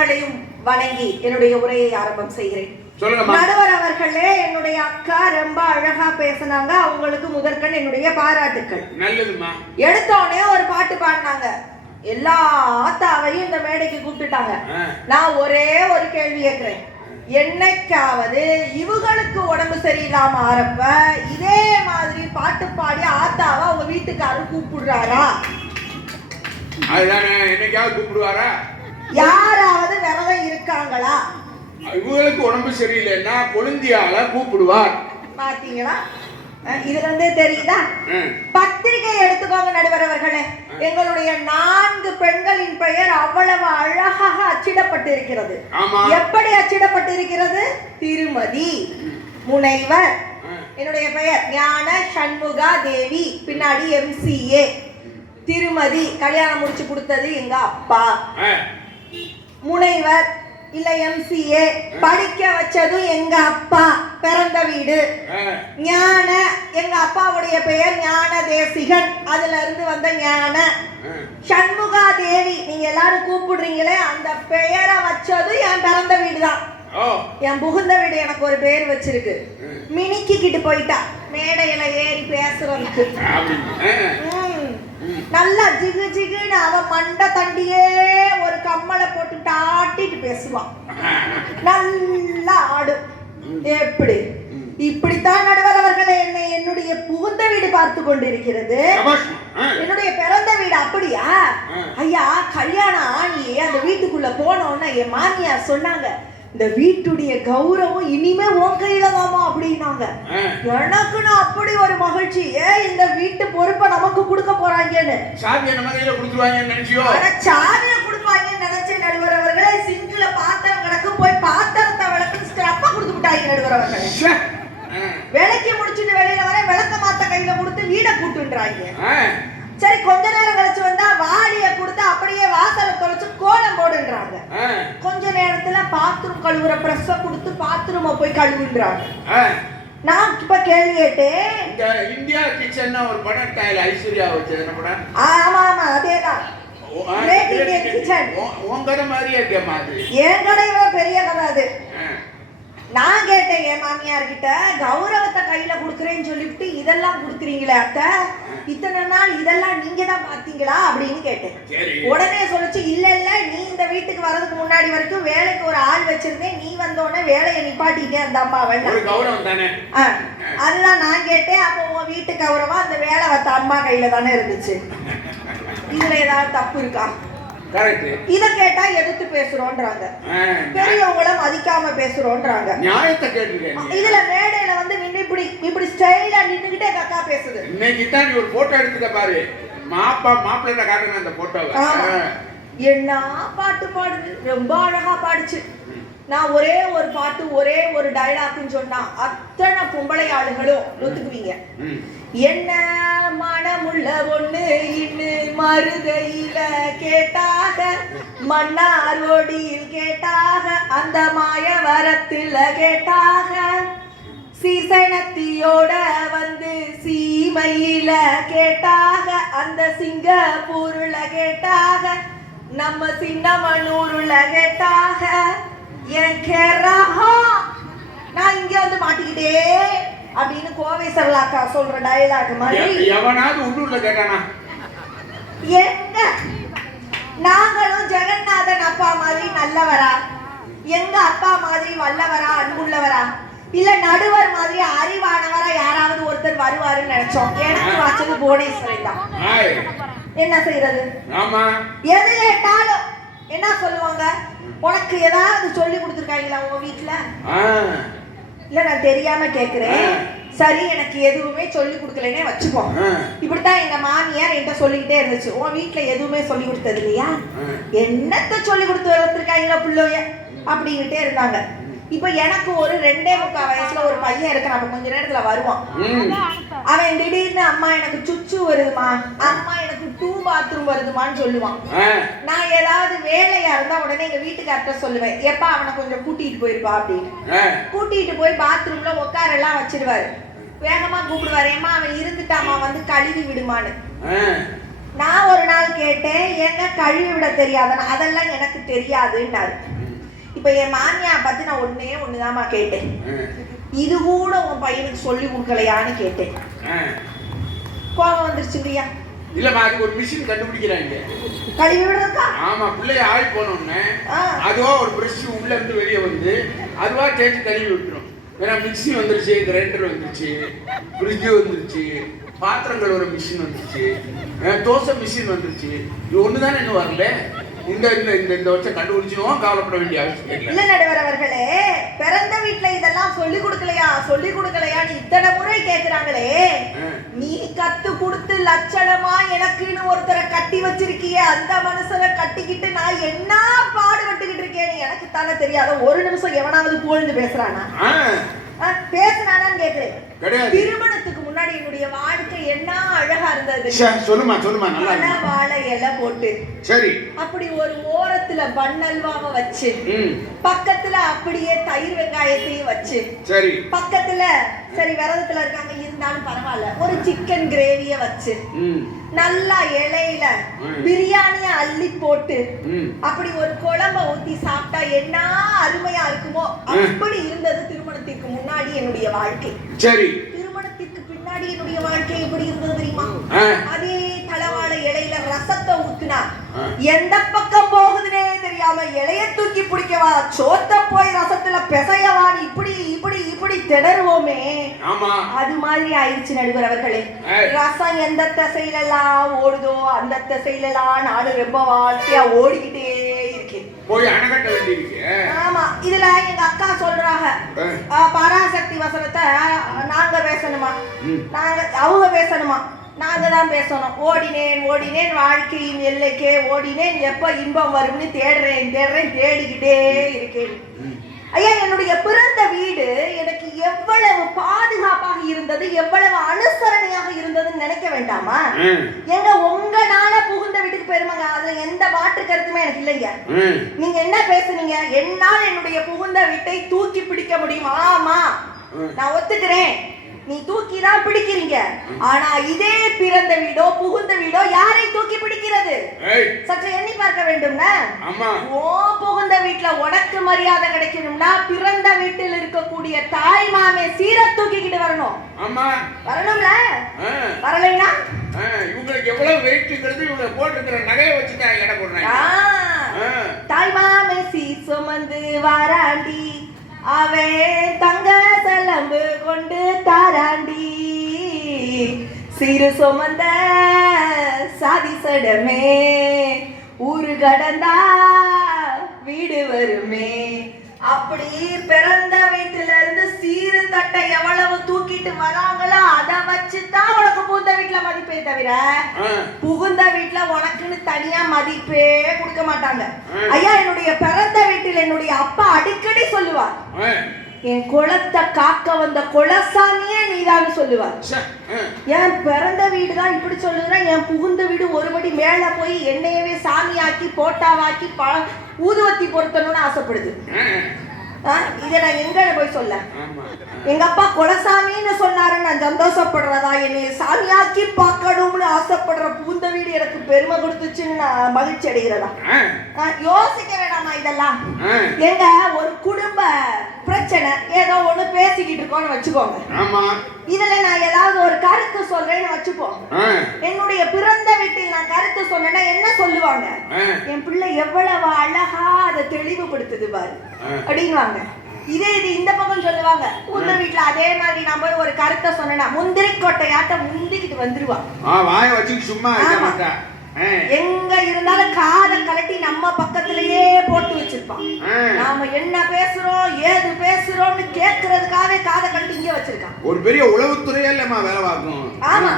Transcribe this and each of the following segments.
மக்களையும் வணங்கி என்னுடைய உரையை ஆரம்பம் செய்கிறேன். நடுவர் அவர்களே என்னுடைய அக்கா ரொம்ப அழகா பேசுனாங்க. அவங்களுக்கு முதற்கண் என்னுடைய பாராட்டுக்கள். எடுத்தோடனே ஒரு பாட்டு பாடினாங்க. எல்லா ஆத்தாவையும் இந்த மேடைக்கு கூப்பிட்டுட்டாங்க. நான் ஒரே ஒரு கேள்வி கேட்கிறேன். என்னைக்காவது இவங்களுக்கு உடம்பு சரியில்லாம ஆறப்ப இதே மாதிரி பாட்டு பாடி ஆத்தாவை அவங்க வீட்டுக்காரர் கூப்பிடுறாரா? அதுதானே என்னைக்காவது கூப்பிடுவாரா? யாராவது விரதம் இருக்காங்களா? இவங்களுக்கு உடம்பு சரியில்லைன்னா கொழுந்தியால கூப்பிடுவார். பாத்தீங்களா? இதுல இருந்தே தெரியுதா. பத்திரிகை எடுத்துக்கோங்க நடுவர் அவர்களே எங்களுடைய நான்கு பெண்களின் பெயர் அவ்வளவு அழகாக அச்சிடப்பட்டிருக்கிறது. ஆமா. எப்படி அச்சிடப்பட்டிருக்கிறது? திருமதி முனைவர். என்னுடைய பெயர் ஞான சண்முகா தேவி பின்னாடி எம்சிஏ திருமதி கல்யாணம் முடிச்சு கொடுத்தது எங்க அப்பா. முனைவர் இல்ல எம்சிஏ படிக்க வச்சதும் எங்க அப்பா பிறந்த வீடு. ஞான எங்க அப்பாவுடைய பெயர் ஞான தேசிகன் அதுல இருந்து வந்த ஞான. சண்முகா தேவி நீங்க எல்லாரும் கூப்பிடுறீங்களே அந்த பெயரை வச்சதும் என் பிறந்த வீடு தான் என் புகுந்த வீடு எனக்கு ஒரு பேர் வச்சிருக்கு. மினிக்கிட்டு போயிட்டா. மேடையில ஏறி பேசுறதுக்கு நல்லா ஜிகு ஜிகுன்னு அவ மண்டை தண்டியே ஒரு கம்மலை போட்டு ஆட்டிட்டு பேசுவான் நல்லா ஆடும் எப்படி? இப்படித்தான் நடுவர் அவர்களே என்னை என்னுடைய புகுந்த வீடு பார்த்து கொண்டிருக்கிறது. என்னுடைய பிறந்த வீடு அப்படியா. ஐயா கல்யாணம் ஆகி அந்த வீட்டுக்குள்ள போனோன்னா என் மாமியார் சொன்னாங்க. இந்த வீட்டுடைய கௌரவம் இனிமே உன் கையில தாமா அப்படின்னாங்க. ஆ. எனக்கு நான் அப்படி ஒரு மகிழ்ச்சி. ஏன் இந்த வீட்டு பொறுப்பை நமக்கு கொடுக்க போறாங்கன்னு. சாவி நம்ம கையில கொடுத்துருவாங்கன்னு நினைச்சியோ? சாவிய கொடுப்பாங்கன்னு நினைச்சேன் நடுவர் அவர்களே. சிங்கில பாத்திரம் கிடக்கு போய் பாத்திரத்தை விளக்கு ஸ்டப்பா கொடுத்து விட்டாங்க நடுவர் அவர்களே. விளக்கி முடிச்சுட்டு வெளியில வர விளக்க மாத்த கையில கொடுத்து வீட கூட்டுன்றாங்க. சரி கொஞ்ச நேரம் கழிச்சு வந்தா வாளிய கொடுத்து அப்படியே வாசலை தொலைச்சு கோலம் போடுன்றாங்க ஆ. கொஞ்ச நேரத்துல பாத்ரூம் கழுவுற பிரஸ்ஸ கொடுத்து பாத்ரூம போய் கழுவுன்றாங்க. நான் இப்ப கேள்வி கேட்டேன். இந்த இந்தியா கிச்சன் ஒரு படம் எடுத்தாங்க ஐஸ்வர்யா வச்சது என்ன படம்? ஆமா ஆமா அதேதான். உன் கதை மாதிரியே இருக்கே மாதிரி என் கடையில பெரிய கதை அது. நான் கேட்டேன் என் மாமியார் கிட்ட கௌரவத்தை கையில கொடுக்குறேன்னு சொல்லிவிட்டு இதெல்லாம் கொடுக்குறீங்களே அத்தை? இத்தனை நாள் இதெல்லாம் நீங்க தான் பாத்தீங்களா அப்படின்னு கேட்டேன். உடனே சொல்லுச்சு இல்ல இல்ல நீ இந்த வீட்டுக்கு வர்றதுக்கு முன்னாடி வரைக்கும் வேலைக்கு ஒரு ஆள் வச்சிருந்தேன். நீ வந்த உடனே வேலையை நிப்பாட்டிட்டே அந்த அம்மாவை அதுதான் நான் கேட்டேன். அப்போ உன் வீட்டு கௌரவம் அந்த வேலை வத்த அம்மா கையில தானே இருந்துச்சு. இதுல ஏதாவது தப்பு இருக்கா? இத கேட்டா எதிர்த்து பேசுறோன்றாங்க. பெரியவங்கள மதிக்காம நீ. இதுல மேடையில இப்படி இப்படி ஸ்டைலா நின்னுகிட்டே கக்கா பேசுது. இன்னைக்கு தான் நீ ஒரு போட்டோ எடுத்துக்க பாரு. மாப்பா மாப்பிள்ளை காட்டுங்க அந்த போட்டோவை. என்ன பாட்டு பாடுது. ரொம்ப அழகா பாடுச்சு. நான் ஒரே ஒரு பாட்டு ஒரே ஒரு டயலாக்னு சொன்னா அத்தனை பொம்பளை ஆளுகளும் ஒத்துக்குவீங்க. என்ன மனமுள்ள ஒண்ணு இன்னு மருதையில கேட்டாக மன்னாரோடியில் கேட்டாக அந்த மாய வரத்துல கேட்டாக. சீசனத்தியோட வந்து சீமையில கேட்டாக அந்த சிங்கப்பூர்ல கேட்டாக நம்ம சின்னமனூர்ல கேட்டாக என் கேரஹா நான் இங்க வந்து மாட்டிக்கிட்டே அப்படின்னு கோவை சரளாக்கா சொல்ற டயலாக் மாதிரி. எவனாவது உள்ளூர்ல கேட்டானா? எங்க? நாங்களும் ஜெகநாதன் அப்பா மாதிரி நல்லவரா? எங்க அப்பா மாதிரி வல்லவரா அன்புள்ளவரா? இல்ல நடுவர் மாதிரி அறிவானவரா யாராவது ஒருத்தர் வருவாருன்னு நினைச்சோம். எனக்கு வச்சது புவனேஸ்வரி தான். என்ன செய்யறது ஆமா. எது கேட்டாலும் என்ன சொல்லுவாங்க? உனக்கு ஏதாவது சொல்லி கொடுத்துருக்காங்களா உங்க வீட்டுல. இல்ல நான் தெரியாம கேக்குறேன். சரி எனக்கு எதுவுமே சொல்லி கொடுக்கலனே வச்சுக்கோ. ஆ. இப்படித்தான் எங்க மாமியார் என்கிட்ட சொல்லிக்கிட்டே இருந்துச்சு. உன் வீட்டுல எதுவுமே சொல்லி கொடுத்தது இல்லையா. என்னத்த சொல்லி கொடுத்து வளர்த்துருக்காங்களா பிள்ளைய? அப்படின்னுட்டே இருந்தாங்க. இப்ப எனக்கு ஒரு ரெண்டே முக்கால் வயசுல ஒரு பையன் இருக்கிறான் அவன் கொஞ்ச நேரத்துல வருவான். அவன் திடீர்னு அம்மா எனக்கு சுச்சு வருதுமா? அம்மா எனக்கு டூ பாத்ரூம் வருதுமான்னு சொல்லுவான். நான் ஏதாவது வேலையா இருந்தா உடனே எங்க வீட்டுக்கார்ட்ட சொல்லுவேன். எப்பா அவனை கொஞ்சம் கூட்டிட்டு போயிருப்பா அப்படின்னு. கூட்டிட்டு போய் பாத்ரூம்ல உட்காரெல்லாம் வச்சிருவாரு. வேகமா கூப்பிடுவாரு. ஏமா அவன் இருந்துட்டாமா வந்து கழுவி விடுமான்னு. நான் ஒரு நாள் கேட்டேன் ஏங்க கழுவி விட தெரியாதா அதெல்லாம் எனக்கு தெரியாதுன்னாரு. இப்ப என் மாமியா பத்தி நான் ஒண்ணே ஒண்ணுதாம்மா கேட்டேன். இது கூட உன் பையனுக்கு சொல்லி கொடுக்கலையான்னு கேட்டேன். கோபம் வந்துருச்சுங்கய்யா இல்லம்மா அதுக்கு ஒரு மிஷின் கண்டுபிடிக்கிறாங்க. கழுவி விடுறதுக்கா? ஆமா பிள்ளைய ஆய் போனோம்னே. அதுவா ஒரு பிரஷ் உள்ள இருந்து வெளியே வந்து அதுவா தேய்ச்சி கழுவி விட்டுரும். ஏன்னா மிக்ஸி வந்துருச்சு கிரைண்டர் வந்துருச்சு ஃப்ரிட்ஜ் வந்துருச்சு பாத்திரங்கள் ஒரு மிஷின் வந்துருச்சு தோசை மிஷின் வந்துருச்சு. இது ஒன்று தானே இன்னும் வரல? இந்த இந்த இந்த இந்த வருஷம் கண்டுபிடிச்சும் கவலைப்பட வேண்டிய அவசியம் இல்லை. இல்ல நடுவர் அவர்களே பிறந்த வீட்ல இதெல்லாம் சொல்லி கொடுக்கலையா? சொல்லி கொடுக்கலையான்னு இத்தனை முறை கேக்குறாங்களே. நீ கத்து கொடுத்து லட்சணமா எனக்குன்னு ஒருத்தரை கட்டி வச்சிருக்கிய அந்த மனுஷனை கட்டிக்கிட்டு நான் என்ன பாடுபட்டுக்கிட்டு இருக்கேன்னு எனக்கு தானே தெரியாத. ஒரு நிமிஷம் எவனாவது புகழ்ந்து பேசுறானா? பேசுனானான்னு கேக்குறேன். கிடையாது. திருமணத்துக்கு முன்னாடி என்னுடைய வாழ்க்கை என்ன அழகா இருந்தது சொல்லுமா சொல்லுமா நல்லா. வாழை இலை போட்டு சரி. அப்படி ஒரு ஓரத்துல பன்னல்வாவை வச்சு பக்கத்துல அப்படியே தயிர் வெங்காயத்தையும் வச்சு சரி. பக்கத்துல சரி விரதத்துல இருக்காங்க இருந்தாலும் பரவாயில்ல ஒரு சிக்கன் கிரேவிய வச்சு நல்லா இலையில. பிரியாணிய அள்ளி போட்டு அப்படி ஒரு குழம்ப ஊத்தி சாப்பிட்டா என்ன அருமையா இருக்குமோ அப்படி இருந்தது திருமணத்திற்கு முன்னாடி என்னுடைய வாழ்க்கை. சரி. திருமணத்திற்கு பின்னாடி என்னுடைய வாழ்க்கை எப்படி இருந்தது தெரியுமா? அதே தலவாழை இலையில ரசத்தை ஊத்துனா. எந்த பக்கம் போகுதுன்னே தெரியாம இலைய தூக்கி பிடிக்கவா? சோத்த போய் ரசத்துல பிசையவான்னு இப்படி இப்படி இப்படி திணறுவோமே. அது மாதிரி ஆயிடுச்சு நடுவர் அவர்களே. ரசம் எந்த திசையில எல்லாம் ஓடுதோ அந்த திசையில எல்லாம் நாடு ரொம்ப வாழ்க்கையா ஓடிக்கிட்டே போய் அணைக்கட்ட வேண்டியிருக்கு. ஆமா இதுல எங்க அக்கா சொல்றாங்க. பராசக்தி வசனத்தை நாங்க பேசணுமா. நாங்க அவங்க பேசணுமா? நாங்க தான் பேசணும். ஓடினேன் ஓடினேன் வாழ்க்கையின் எல்லைக்கே ஓடினேன். எப்ப இன்பம் வரும்னு தேடுறேன் தேடுறேன் தேடிக்கிட்டே இருக்கேன். ஐயா என்னுடைய பிறந்த வீடு எனக்கு எவ்வளவு பாதுகாப்பாக இருந்தது எவ்வளவு அனுசரணையாக இருந்ததுன்னு நினைக்க வேண்டாமா. எங்க உங்களால புகுந்த வீட்டுக்கு பெருமைங்க அதுல எந்த மாற்று கருத்துமே எனக்கு இல்லைங்க. நீங்க என்ன பேசுனீங்க? என்னால் என்னுடைய புகுந்த வீட்டை தூக்கி பிடிக்க முடியும்? ஆமா. நான் ஒத்துக்கிறேன். நீ தூக்கி தான் பிடிக்கிறீங்க ஆனா இதே பிறந்த வீடோ புகுந்த வீடோ யாரை ஏய். சற்று எண்ணி பார்க்க வேண்டும்னா ஆமா. ஓ புகுந்த வீட்டுல உனக்கு மரியாதை கிடைக்கணும்னா பிறந்த வீட்டில் இருக்கக்கூடிய தாய் மாமே சீர தூக்கிக்கிட்டு வரணும். ஆமா. வரணும்ல? ஆ, இவங்களுக்கு எவ்வளவு வெயிட்ங்கிறது இவங்க போட்டுக்கிற நகையை வச்சு தான் எடை போடுறாங்க ஆ. ஆ. தாய் மாமே சீ சுமந்து வாராண்டி அவன் தங்க செலம்பு கொண்டு தாராண்டி. சிறு சுமந்த சாதி சடமே ஊரு கடந்தா வீடு வருமே அப்படி பிறந்த வீட்டுல இருந்து சீரு தட்டை எவ்வளவு தூக்கிட்டு வராங்களோ அதை வச்சு தான் உனக்கு பூந்த வீட்டுல மதிப்பே தவிர. புகுந்த வீட்ல உனக்குன்னு தனியா மதிப்பே கொடுக்க மாட்டாங்க. ஐயா என்னுடைய பிறந்த வீட்டில் என்னுடைய அப்பா அடிக்கடி சொல்லுவார். என் குலத்தை காக்க வந்த குலசாமியே நீதான் சொல்லுவார். என் பிறந்த வீடு தான் இப்படி சொல்லுதுன்னா என் புகுந்த வீடு ஒருபடி மேல போய் என்னையவே சாமியாக்கி போட்டாவாக்கி ப ஊதுவத்தி பொருத்தணும்னு ஆசைப்படுது. இதை நான் எங்க போய் சொல்ல? எங்க அப்பா குலசாமின்னு சொன்னாரு நான் சந்தோஷப்படுறதா? என்னை சாமியாக்கி பார்க்கணும்னு ஆசைப்படுற பூந்த வீடு எனக்கு பெருமை கொடுத்துச்சுன்னு நான் மகிழ்ச்சி அடைகிறதா? யோசிக்க வேணாமா இதெல்லாம். எங்க ஒரு குடும்ப பிரச்சனை ஏதோ ஒண்ணு பேசிக்கிட்டு இருக்கோம்னு வச்சுக்கோங்க. இதுல நான் ஏதாவது ஒரு கருத்து சொல்றேன்னு வச்சுப்போம். என்னுடைய பிறந்த வீட்டில் நான் கருத்து சொன்னேன்னா என்ன சொல்லுவாங்க. என் பிள்ளை எவ்வளவு அழகா அதை தெளிவுபடுத்துது பாரு. ஆ. அப்படின்வாங்க இதே இது இந்த பக்கம் சொல்லுவாங்க. உங்க வீட்டுல அதே மாதிரி நான் போய் ஒரு கருத்தை சொன்னேன்னா முந்திரி கொட்டையாட்ட முந்திக்கிட்டு வந்துருவா. ஆ, வாயை வச்சுட்டு சும்மா எங்க இருந்தாலும் காதை கலட்டி நம்ம பக்கத்திலேயே போட்டு வச்சிருப்பான். நாம என்ன பேசுறோம் ஏது பேசுறோம்னு கேட்கறதுக்காகவே காதை கழட்டி இங்கே வச்சிருக்கான். ஒரு பெரிய உளவுத்துறையே இல்லம்மா வேலை பார்க்கும். ஆமா.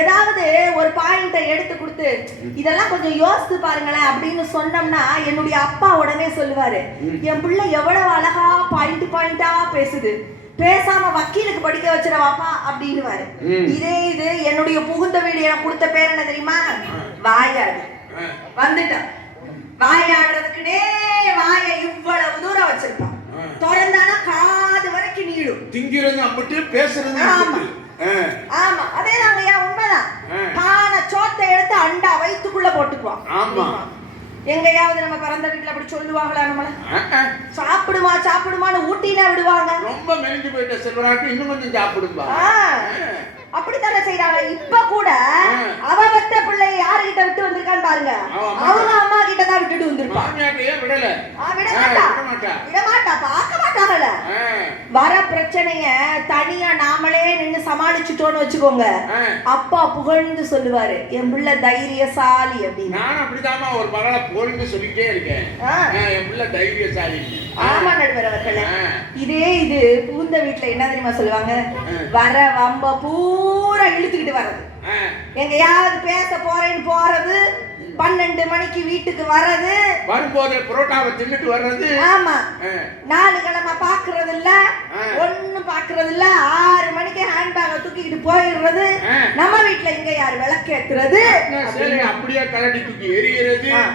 ஏதாவது ஒரு பாயிண்ட எடுத்து கொடுத்து இதெல்லாம் கொஞ்சம் யோசித்து பாருங்களேன் அப்படின்னு சொன்னோம்னா என்னுடைய அப்பா உடனே சொல்லுவாரு. என் பிள்ளை எவ்வளவு அழகா பாயிண்ட் பாயிண்டா பேசுது. பேசாம வக்கீலுக்கு படிக்க வச்சிடவாப்பா அப்படின்னுவாரு. இதே இது என்னுடைய புகுந்த வீடு எனக்கு கொடுத்த பேர் என்ன தெரியுமா வாயாடு. வந்துட்டான் வாயாடுறதுக்குனே வாயை இவ்வளவு தூரம் வச்சிருப்பான். திறந்தானா காது வரைக்கும் நீளும் திங்கிறது அம்பிட்டு பேசுறது ஆமா. ஆமா அதே தாங்கய்யா உண்மைதான் ஆ. பானை சோத்தை எடுத்து அண்ணன் ரெண்டா வயித்துக்குள்ள போட்டுக்குவான் ஆமா. எங்கேயாவது நம்ம பிறந்த வீட்டுல அப்படி சொல்லுவாங்களா நம்மள. சாப்பிடுமா சாப்பிடுமான்னு ஊட்டினா விடுவாங்க ரொம்ப மெலிஞ்சு போயிட்ட செல்வராக்கு இன்னும் கொஞ்சம் அஹ். அப்படித்தானே செய்றாங்க? இப்ப கூட அவ பெத்த பிள்ளை யாருகிட்ட விட்டு வந்திருக்கான்னு பாருங்க. அவங்க அம்மா கிட்ட. தான் விட்டுட்டு ஏன் விடல. விட மாட்டா விட பார்க்க மாட்டாங்கல்ல வர பிரச்சனைய தனியா நாமளே நின்னு சமாளிச்சுட்டோம்னு வச்சுக்கோங்க. அப்பா புகழ்ந்து சொல்லுவாரு என் பிள்ளை தைரியசாலி அப்படின்னு. நானும் அப்படிதாம்மா ஒரு மகளை போலின்னு சொல்லிக்கிட்டே இருக்கேன். என் பிள்ளை தைரியசாலி. ஆமா நடுவர் அவர்களே. இதே இது புகுந்த வீட்டுல என்ன தெரியுமா சொல்லுவாங்க. வர வம்ப பூரா இழுத்துக்கிட்டு வர்றது. எங்கேயாவது பேச போறேன்னு போறது பன்னெண்டு மணிக்கு வீட்டுக்கு வர்றது. வரும்போது புரோட்டாவை தின்னுட்டு வர்றது. ஆமா. நாலு கிழமை பாக்குறது இல்ல. ஒண்ணும் பாக்குறது இல்ல ஆறு மணிக்கு ஹேண்ட்பேக்கை தூக்கிக்கிட்டு போயிடுறது. நம்ம வீட்டுல இங்க யாரு விளக்கேத்துறது? அப்படியே கலடி தூக்கி. அஹ்,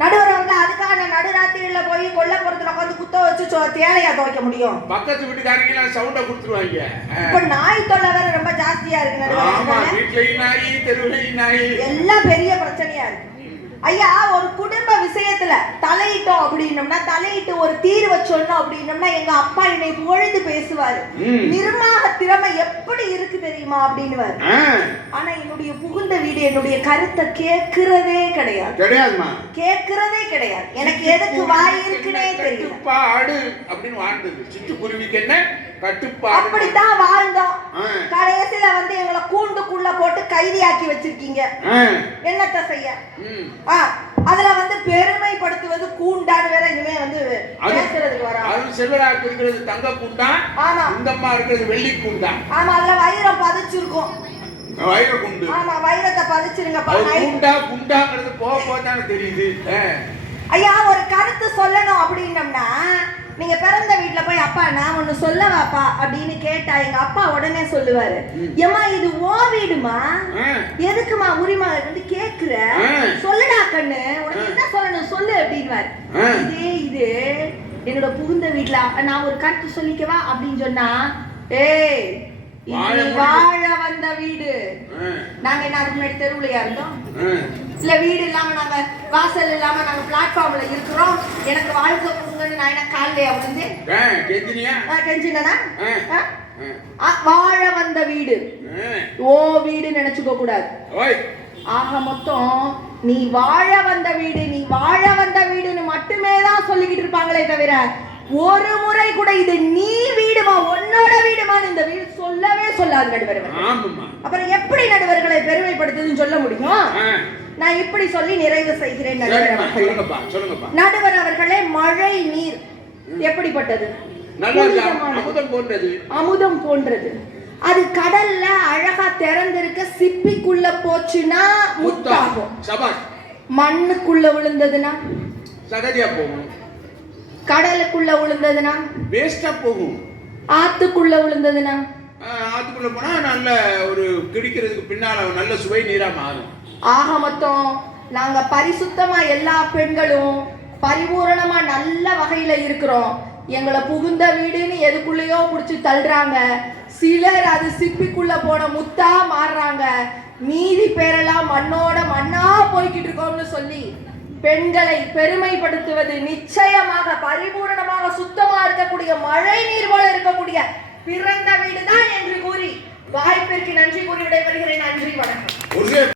நடுவர் வந்து அதுக்கான நடுராத்திரியில போய் கொல்லப்புறத்துல உட்காந்து குத்த வச்சு தேலையா துவைக்க முடியும். பக்கத்து வீட்டுக்காரங்க சவுண்ட கொடுத்துருவாங்க. இப்ப நாய் தொல்லை வேற ரொம்ப ஜாஸ்தியா இருக்கு நடுவர். வீட்லயும் நாய் தெருவுலையும் நாய். எல்லாம் பெரிய பிரச்சனையா இருக்கு. ஐயா ஒரு குடும்ப விஷயத்துல தலையிட்டோம் அப்படின்னம்னா தலையிட்டு ஒரு தீர்வை சொன்னோம் அப்படின்னம்னா எங்க அப்பா என்னை புகழ்ந்து பேசுவாரு. நிர்வாக திறமை எப்படி இருக்கு தெரியுமா அப்படின்னுவாரு. ஆனா என்னுடைய புகுந்த வீடு என்னுடைய கருத்தை கேட்கிறதே கிடையாது. கிடையாதுமா கேட்கிறதே கிடையாது. எனக்கு எதுக்கு வாய் இருக்குன்னே கட்டுப்பாடு அப்படின்னு வாழ்ந்தது சிட்டுக்குருவிக்கு என்ன? கட்டுப்பாடு அப்படித்தான் வாழ்ந்தோம். கடைசியில வந்து எங்களை கூண்டுக்குள்ள போட்டு கைதியாக்கி வச்சிருக்கீங்க. என்னத்த செய்ய? அதுல வந்து பெருமைப்படுத்துவது கூண்டான்னு வேற இனிமே வந்து பேசுறதுக்கு வர அது செல்வராக்கு இருக்கிறது தங்க கூண்டா? ஆமா. இந்த அம்மா இருக்கிறது வெள்ளி கூண்டா? ஆமா அதுல வைரம் பதிச்சிருக்கும். வைர குண்டு. ஆமா அது நை- கூண்டா குண்டாங்கிறது போக தானே தெரியுது. ஐயா ஒரு கருத்து சொல்லணும் அப்படின்னம்னா நீங்க பிறந்த வீட்ல போய் அப்பா நான் ஒண்ணு சொல்லவாப்பா? அப்படின்னு கேட்டா எங்க அப்பா உடனே சொல்லுவாரு. ஏம்மா இது ஓ வீடுமா? எதுக்குமா உரிமை வந்து கேக்குற. சொல்லுடா கண்ணு. உனக்கு என்ன சொல்லணும் சொல்லு அப்படின்வாரு. இதே இது. என்னோட புகுந்த வீட்ல நான் ஒரு கருத்து சொல்லிக்கவா? அப்படின்னு சொன்னா ஏய் வாழ வந்த வீடு. நாங்க என்ன அதுக்கு முன்னாடி தெருவுலையா இருந்தோம். இல்ல வீடு இல்லாம நாங்க வாசல் இல்லாம நாங்க பிளாட்ஃபார்ம்ல இருக்கிறோம். எனக்கு வாழ்க்கை வந்து அஹ், கெஞ்சினியா? நான் கெஞ்சினா வாழ வந்த வீடு. ஓ வீடு நினைச்சுக்க கூடாது. ஆக மொத்தம் நீ வாழ வந்த வீடு நீ வாழ வந்த வீடுன்னு மட்டுமே தான் சொல்லிக்கிட்டு இருப்பாங்களே தவிர ஒரு முறை கூட இது நீ வீடுமா உன்னோட வீடுமான்னு இந்த வீடு சொல்லவே சொல்லாது நடுவர் ஆமாம்மா. அப்புறம் எப்படி நடுவர்களை பெருமைப்படுத்துதுன்னு சொல்ல முடியும்? நான் இப்படி சொல்லி நிறைவு செய்கிறேன் நடுவர் அவர்களே மழை நீர் எப்படிப்பட்டது. அமுதம் போன்றது. அமுதம் போன்றது. அது கடல்ல அழகா திறந்திருக்க சிப்பிக்குள்ள போச்சுன்னா முத்தாகும். மண்ணுக்குள்ள விழுந்ததுன்னா? சகதியா போகும். கடலுக்குள்ள விழுந்ததுன்னா? வேஸ்டா போகும். ஆத்துக்குள்ள விழுந்ததுன்னா? ஆத்துக்குள்ள போனா நல்ல ஒரு கிடிக்கிறதுக்கு பின்னால நல்ல சுவை நீரா மாறும். ஆக மொத்தம் நாங்கள் பரிசுத்தமாக எல்லா பெண்களும் பரிபூரணமாக நல்ல வகையில் இருக்கிறோம். எங்களை புகுந்த வீடுன்னு எதுக்குள்ளேயோ பிடிச்சி தள்ளுறாங்க. சிலர் அது சிப்பிக்குள்ள போன முத்தா மாறுறாங்க. மீதி பேரெல்லாம் மண்ணோட மண்ணா போய்கிட்டு இருக்கோம்னு சொல்லி பெண்களை பெருமைப்படுத்துவது நிச்சயமாக பரிபூரணமாக சுத்தமா இருக்கக்கூடிய மழை நீர் போல இருக்கக்கூடிய பிறந்த வீடுதான் என்று கூறி வாய்ப்பிற்கு நன்றி கூறி விடைபெறுகிறேன். நன்றி வணக்கம்.